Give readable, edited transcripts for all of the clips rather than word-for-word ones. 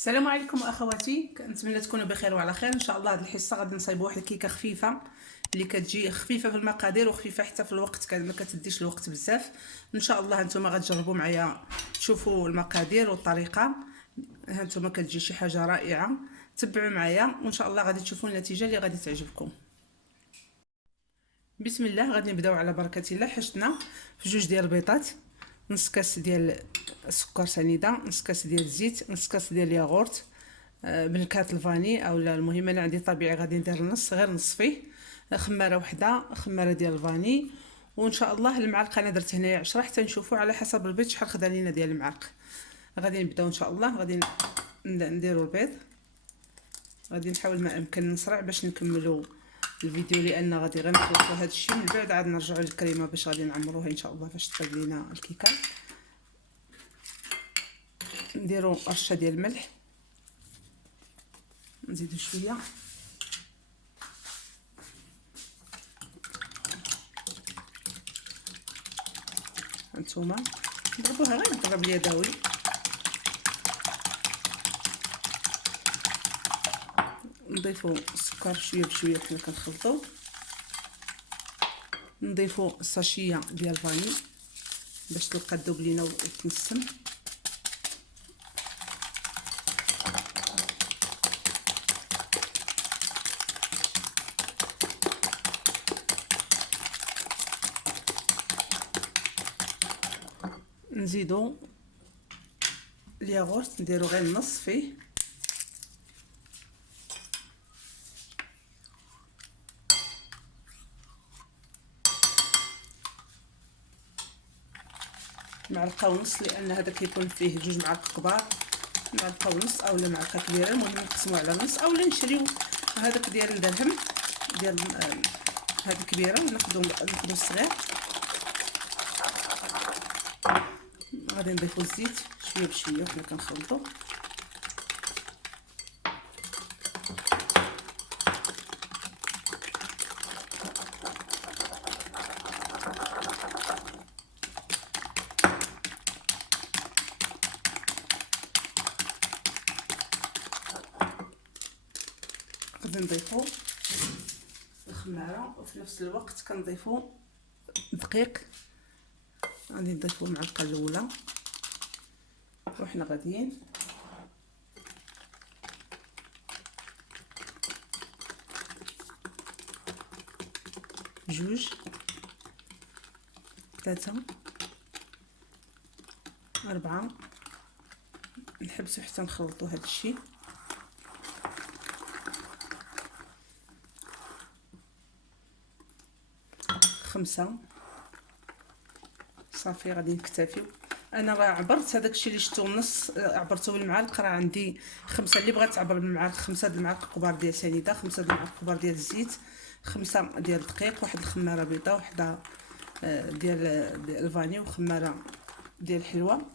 السلام عليكم اخواتي، كنتمنى تكونوا بخير وعلى خير ان شاء الله. هذه الحصه غادي نصايبوا واحد الكيكه خفيفه اللي كتجي خفيفه في المقادير وخفيفه حتى في الوقت، ما كتديش الوقت بزاف. ان شاء الله هانتوما غتجربوا معايا تشوفوا المقادير والطريقه. هانتوما كتجي شي حاجه رائعه، تبعوا معايا وان شاء الله غادي تشوفوا النتيجه اللي غادي تعجبكم. بسم الله، غادي نبداو على بركه الله. حشتنا في جوج ديال البيضات، نص كاس ديال السكر سنيده، نص كاس ديال الزيت، نص كاس ديال الياغورت بنكهه الفاني اولا المهم انا عندي طبيعي غادي ندير النص، غير نص فيه. خماره وحده، خماره ديال الفاني. وان شاء الله المعلقه انا درت هنايا 10 حتى نشوفوا على حسب البيض شحال خدا لينا ديال المعلق. غادي نبداو ان شاء الله، غادي نديروا البيض. غادي نحاول ما امكن نسرع باش نكملوا الفيديو، لان غادي غير نخلصوا هذا الشيء من بعد عاد نرجعوا للكريمه باش غادي نعمروها ان شاء الله باش تطيب لينا الكيكه. نديروا رشه ديال الملح، نزيدوا شويه، هانتوما ضربوها غير بالضرب اليدوي. نضيفوا السكر شويه بشويه حنا كنخلطوا. نضيفوا الساشيه ديال الفاني باش تلقى تذوب لينا وتنسم. نزيدو الياغورت، نديرو غير النص فيه. معلقه ونص، لان هذا كيكون فيه جوج معالق كبار، معلقه ونص اولا معلقه كبيره، المهم نقسمو على نص اولا نشريو هذاك ديال الدرهم ديال هذه كبيره وناخذو الصغير. غادي نضيفو الزيت شويه بشويه وحنا كنخلطو. غادي نضيفو الخماره وفي نفس الوقت كنضيفو دقيق. غادي نضيفو المعلقه الاولى وحنا غاديين. جوج، ثلاثة، 4. نحبسو حتى نخلطو هذا الشيء. خمسة. صافي غادي نكتفيو. انا راه عبرت هذاك الشيء اللي شفتو نص، عبرته بالمعلق. راه عندي 5 اللي بغات تعبر بالمعلق، 5 د المعالق كبار ديال سنيده، 5 د المعالق كبار ديال الزيت، 5 ديال الدقيق، واحد الخماره بيضاء، وحده ديال الفاني، وخماره ديال الحلوه،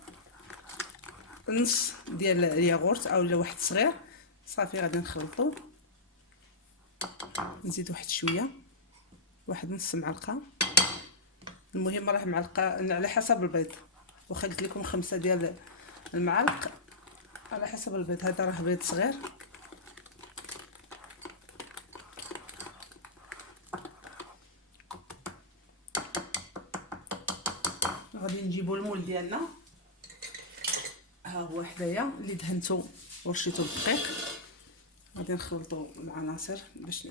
نص ديال الياغورت اولا واحد صغير. صافي غادي نخلطو. نزيد واحد شويه، واحد نص معلقه. المهم راه معلقه على حسب البيض، واخا قلت لكم 5 ديال المعالق على حسب البيض. هذا راه بيض صغير. غادي نجيبو المول ديالنا، ها هو حدايا اللي دهنتو ورشيتو بالدقيق. غادي نخلطو العناصر باش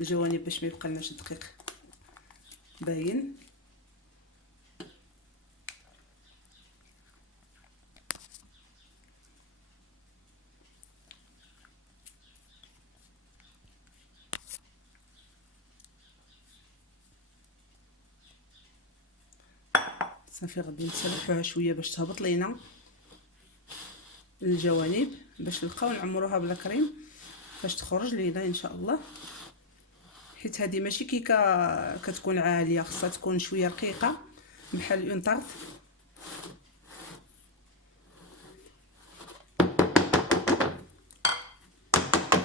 الجوانب باش ما يبقى لناش الدقيق باين. صافي غادي نسرحوها شويه باش تهبط لينا الجوانب، باش نبقاو نعمروها بلا كريم فاش تخرج لينا ان شاء الله. حيت هذه ماشي كيكه كتكون عاليه، خاصها تكون شويه رقيقه بحال اون طارت.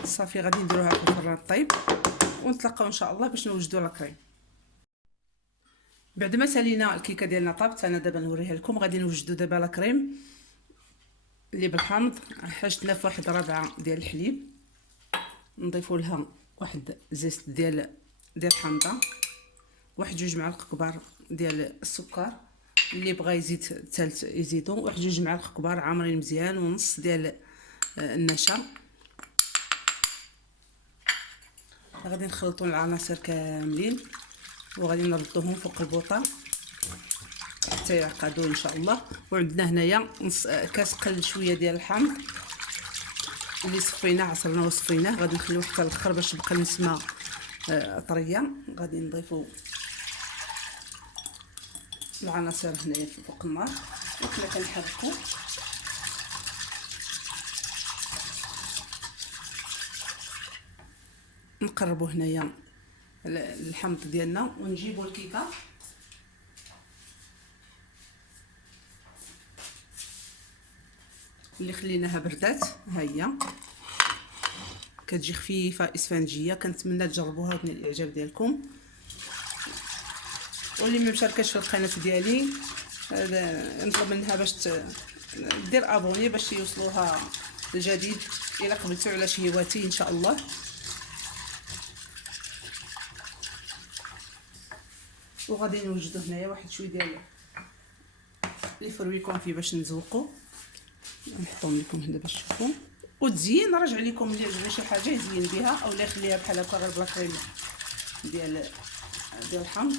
صافي غادي نديروها في الفران طيب ونتلاقاو ان شاء الله باش نوجدوا لا كريم. بعد ما سالينا الكيكه ديالنا طابت، انا دابا نوريها لكم. غادي نوجدوا دابا لا كريم. اللي بالحامض حاجتنا في واحد ربعة ديال الحليب، نضيفوا لها واحد زيت ديال حامضه، واحد 2 معالق كبار ديال السكر، اللي بغى يزيد الثالث يزيدوا، واحد 2 معالق كبار عامرين مزيان، ونص ديال النشا. غادي نخلطوا العناصر كاملين وغادي نردوهم فوق البوطه حتى يعقدوا ان شاء الله. وعندنا هنايا نص كاس قل شويه ديال الحامض اللي صفيناه، عصرناه وصفيناه، غادي نخليوه حتى الاخر باش تبقى النسمه طريه. غادي نضيفوا العناصر هنايا فوق النار وحنا كنحركوا. نقربوا هنايا الحامض ديالنا ونجيبوا الكيكه اللي خليناها بردات. ها هي كتجي خفيفه اسفنجيه، كنتمنى تجربوها وتنال الاعجاب ديالكم. واللي ما مشاركاش في القناه ديالي نطلب منها باش دير ابوني باش يوصلوها الجديد الى قبلتوا على شهواتي ان شاء الله. وغادي نوجدوا هنايا واحد شويه ديال لي فروي كونفي باش نزوقوا، نحطهم لكم هنا باش تشوفوا. وتزيين راجع لكم اللي عجبها شي حاجه يزين بها، اولا يخليها بحال هكا غير بلا كريم ديال الحامض.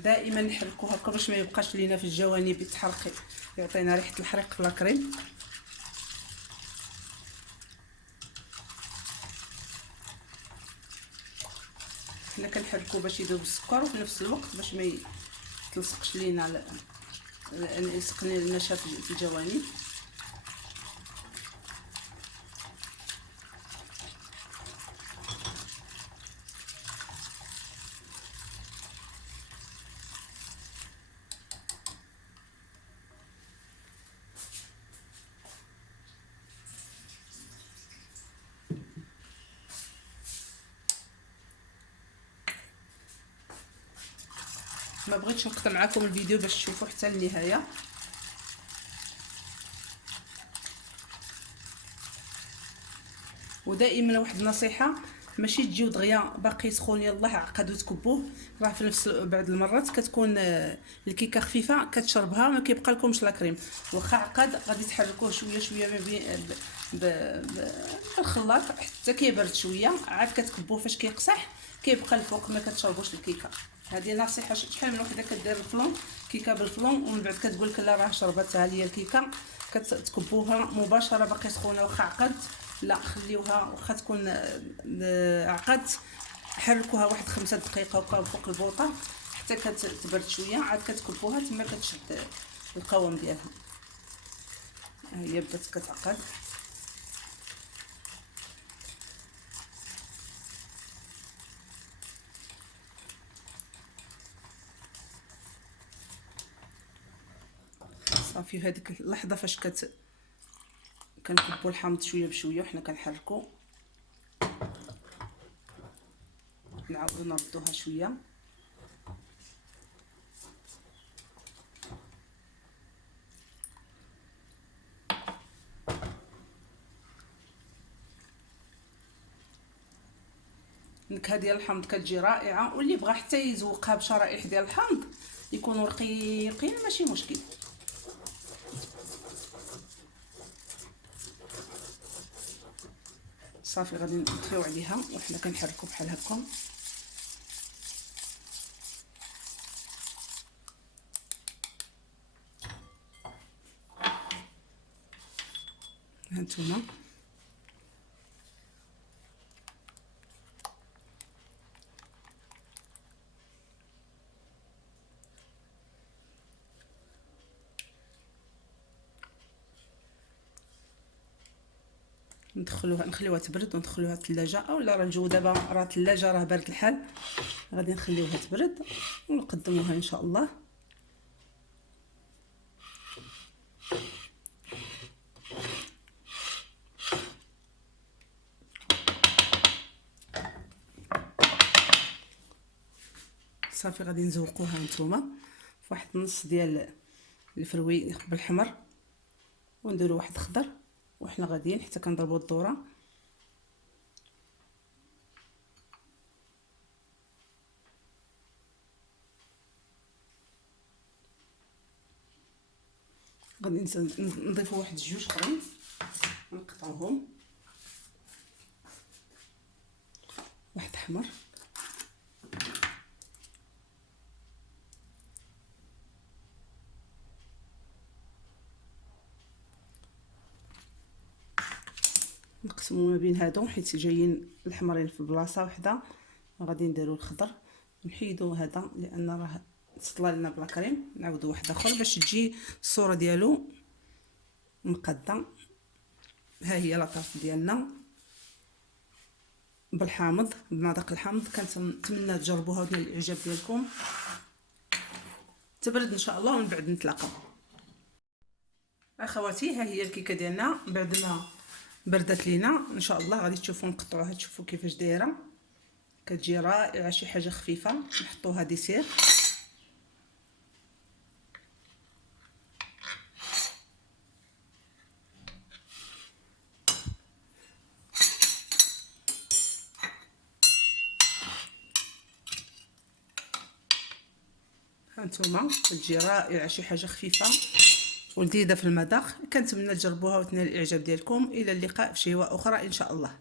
دائما نحركو هكا باش ما يبقاش لينا في الجوانب يتحرق، يعطينا ريحه الحريق بلا كريم. حنا كنحركو باش يذوب السكر وفي نفس الوقت باش ما يتلصقش لينا يلصق لنا النشا في الجوانب. ما بغيتش نقطع معكم الفيديو باش تشوفوا حتى النهايه. ودائما واحد النصيحه، ماشي تجيو دغيا باقي سخون يلاه عقدوا تكبوه، راه في نفس بعض المرات كتكون الكيكه خفيفه كتشربها ما كيبقى لكمش لا كريم. واخا عقد غادي تحركوه شويه شويه بالخلاط حتى كيبرد شويه، عاد كتكبوه فاش كيقصح كيبقى الفوق ما كتشربوش الكيكه. هذه نصيحه. شحال من وحده كدير الفلون كيكه بالفلون ومن بعد كتقول لك لا راه شربتها ليا الكيكه، كتكبوها مباشره باقي سخونه واخا عقد. لا خليوها واخا تكون عقدت، حركوها واحد 5 دقائق هكا فوق البوطه حتى كتبرد شويه، عاد كتكبوها تما كتشد القوام ديالها. هي بدات كتعقد. صافي هذيك اللحظه فاش كنكبوا الحامض شويه بشويه وحنا كنحركوا، نعاودو نردوها شويه. النكهه ديال الحامض كتجي رائعه، واللي بغى حتى يزوقها بشرائح ديال الحامض يكونوا رقيقين ماشي مشكل. صافي غادي نطفيو عليها وحنا كنحركوا بحال هكا. هانتوما نخليوها تبرد وندخلوها الثلاجه، اولا راه الجو دابا راه الثلاجه راه بارد الحال، غادي نخليوها تبرد ونقدموها ان شاء الله. صافي غادي نزوقوها نتوما فواحد نص ديال الفروي بالحمر، ونديرو واحد خضر، وحنا غاديين حتى كنضربوا الذره. غادي نضيفوا واحد جوج اخرين نقطعوهم، واحد احمر نقسموا ما بين هادو حيت جايين الحمرين في بلاصه واحده. غادي نديروا الخضر نحيدوا هذا لان راه تطلع لنا بلا كريم، نعاودوا واحد اخر باش تجي الصوره ديالو مقاده. ها هي لاطاس ديالنا بالحامض، بمذاق الحامض. كنتمنى تجربوها وتنال الاعجاب ديالكم. تبرد ان شاء الله ومن بعد نتلاقاو. اخواتي ها هي الكيكه ديالنا بعد ما بردت لينا ان شاء الله. غادي تشوفوا نقطعوها تشوفوا كيفاش دايره، كتجي رائعه، شي حاجه خفيفه. نحطوها ديسير. هانتوما كتجي رائعه، شي حاجه خفيفه ولذيذه في المذاق. كنتمنى تجربوها وتنال الاعجاب ديالكم. الى اللقاء في شيء اخرى ان شاء الله.